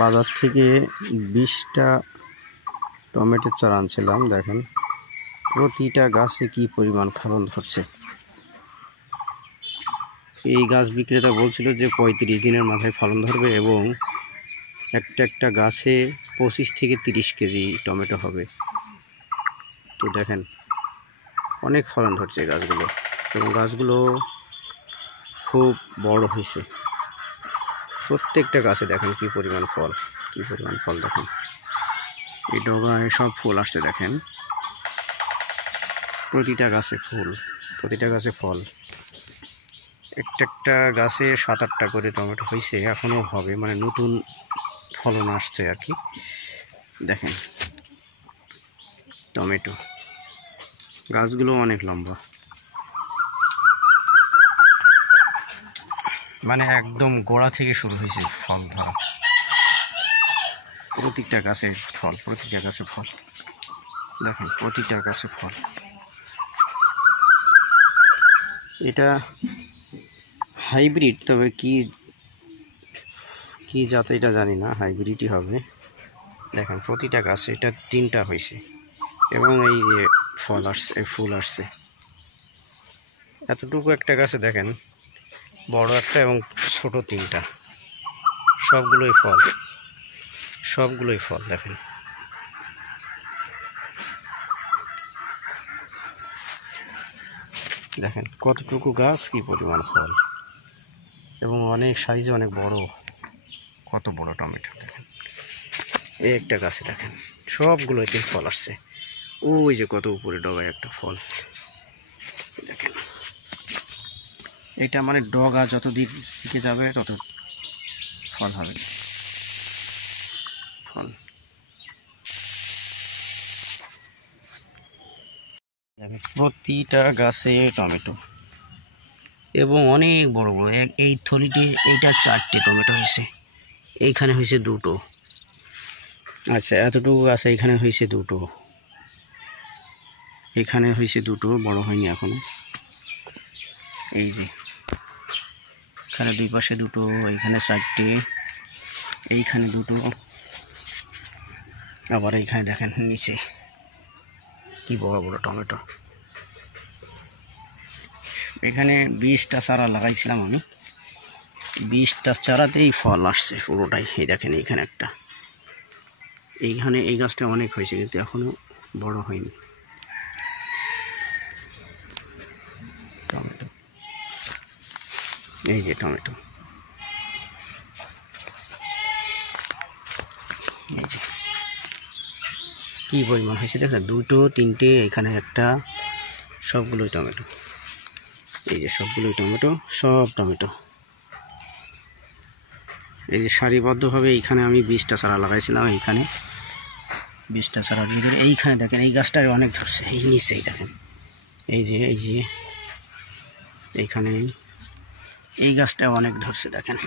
বাজার থেকে 20টা টমেটোর চারা আনছিলাম। দেখেন প্রতিটা গাছে কি পরিমাণ ফলন ধরছে। এই গাছ বিক্রেতা বলছিল যে 35 দিনের মাথায় ফলন ধরবে এবং একটা গাছে 25 থেকে 30 কেজি টমেটো হবে। তো দেখেন অনেক ফলন ধরছে গাছগুলো এবং গাছগুলো খুব বড় হয়েছে। প্রত্যেকটা গাছে দেখেন কি পরিমাণ ফল দেখেন। এই ডগায় সব ফুল আসছে দেখেন, প্রতিটা গাছে ফুল, প্রতিটা গাছে ফল। একটা গাছে 7-8টা করে টমেটো হয়েছে, এখনো হবে, মানে নতুন ফলন আসছে আর কি। দেখেন টমেটো গাছগুলো অনেক লম্বা, মানে একদম গোড়া থেকে শুরু হয়েছে ফল ধরা। প্রতিটা গাছে ফল, প্রতিটা গাছে ফল দেখেন, প্রতিটা গাছে ফল। এটা হাইব্রিড, তবে কি জাত এটা জানি না, হাইব্রিডই হবে। দেখেন প্রতিটা গাছে এটা 3টা হয়েছে এবং এই যে ফল আসছে, ফুল আসছে। এতটুকু একটা গাছে দেখেন বড় একটা এবং ছোট 3টা, সবগুলোই ফল দেখেন। দেখেন কতটুকু গাছ, কি পরিমাণ ফল এবং অনেক সাইজে, অনেক বড়। কত বড় টমেটো দেখেন। এই একটা গাছে দেখেন সবগুলোতে ফল আসছে। ওই যে কত উপরে ডগায় একটা ফল দেখেন। এটা মানে ডগা যত দিকে যাবে তত ফল হবে। ফল প্রতিটা গাছে টমেটো এবং অনেক বড় বড়। এই থলিটি, এইটা 4টে টমেটো হয়েছে, এইখানে হয়েছে 2টো। আচ্ছা এতটুকু গাছে এইখানে হয়েছে 2টো, এখানে হয়েছে 2টো, বড় হয়নি এখনো। এই যে এখানে 2 পাশে 2টো, এইখানে 4টে, এইখানে 2টো, আবার এইখানে দেখেন নিচে কি বড় বড় টমেটো। এখানে 20টা চারা লাগাইছিলাম আমি, 20টা চারাতেই ফল আসছে পুরোটাই। এই দেখেন এইখানে একটা, এইখানে এই গাছটা অনেক হয়েছে কিন্তু এখনো বড় হয়নি। টমেটো, এই যে টমেটো, এই যে কি পরিমাণ হয়েছে দেখেন, 2টো 3টে, এখানে একটা, সবগুলোই টমেটো। এই যে সবগুলোই টমেটো, সব টমেটো। এই যে সারিবদ্ধভাবে এইখানে আমি 20টা চারা লাগাইছিলাম, এইখানে 20টা চারার ভিতরে এইখানে দেখেন এই গাছটায় অনেক ধরছে। এই নিচেই দেখেন, এই যে এইখানে এই গাছটা অনেক ধরছে দেখেন।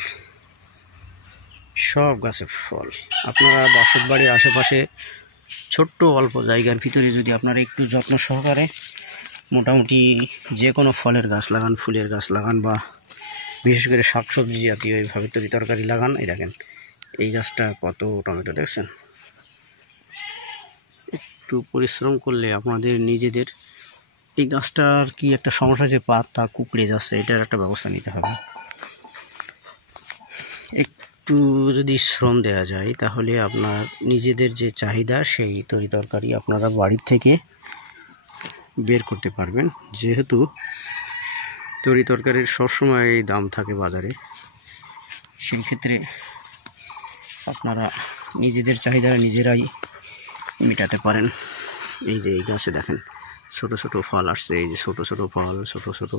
সব গাছে ফল। আপনারা বাসত বাড়ির আশেপাশে ছোট্ট অল্প জায়গার ভিতরে যদি আপনারা একটু যত্ন সহকারে মোটামুটি যে কোনো ফলের গাছ লাগান, ফুলের গাছ লাগান, বা বিশেষ করে শাকসবজি জাতীয় এইভাবে তরকারি লাগান। এই দেখেন এই গাছটা কত টমেটো দেখছেন। একটু পরিশ্রম করলে আপনাদের নিজেদের, এই গাছটার কি একটা সমস্যা আছে, পাতা কুকড়ে যাচ্ছে, এটার একটা ব্যবস্থা নিতে হবে। একটু যদি শ্রম দেওয়া যায় তাহলে আপনার নিজেদের যে চাহিদা সেই তরকারি আপনারা বাড়ির থেকে বের করতে পারবেন। যেহেতু তরকারির সবসময় দাম থাকে বাজারে, সেই ক্ষেত্রে আপনারা নিজেদের চাহিদা নিজেরাই মেটাতে পারেন। এই যে এই গাছে দেখেন ছোট ছোট ফল আসছে, এই যে ছোট ছোট ফল, ছোট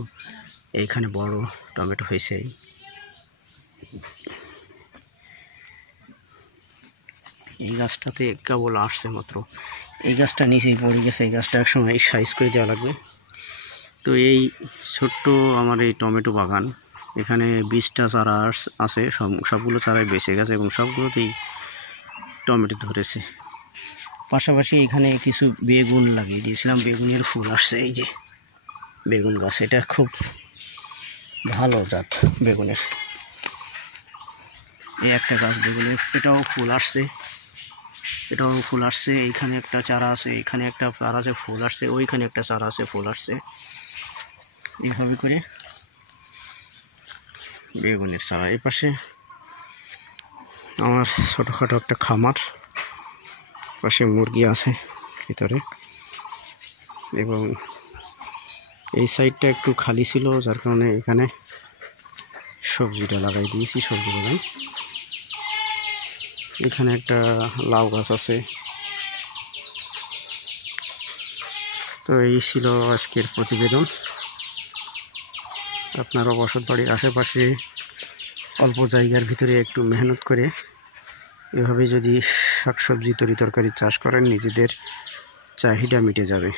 এইখানে বড় টমেটো হয়েছে। এই গাছটাতে কেবল আসছে মাত্র, এই গাছটা নিচেই পড়ে গেছে। এই গাছটা একসময় সাইজ করে দেওয়া লাগবে। তো এই ছোট্ট আমার এই টমেটো বাগান, এখানে 20টা চারা আছে, সবগুলো চারাই বেঁচে গেছে এবং সবগুলোতেই টমেটো ধরেছে। পাশাপাশি এখানে কিছু বেগুন লাগিয়ে দিয়েছিলাম, বেগুনের ফুল আসছে। এই যে বেগুন গাছ, এটা খুব ভালো জাত বেগুনের। এই একটা গাছ বেগুনের, এটাও ফুল আসছে, এটাও ফুল আসছে। এইখানে একটা চারা আছে, এখানে একটা চারা আছে, ফুল আসছে। ওইখানে একটা চারা আছে, ফুল আসছে। এইভাবে করে বেগুনের চারা। এই পাশে আমার ছোটোখাটো একটা খামার, পাশে মুরগি আছে ভিতরে, এবং এই সাইডটা একটু খালি ছিল, যার কারণে এখানে সবজিটা লাগাই দিয়েছি, সবজি বাগান। এখানে একটা লাউ গাছ আছে। তো এই ছিল আজকের প্রতিবেদন। আপনারা বসত বাড়ির আশেপাশে অল্প জায়গার ভিতরে একটু মেহনত করে এভাবে যদি শাকসবজি তরি তরকারি চাষ করেন, নিজেদের চাহিদা মিটে যাবে।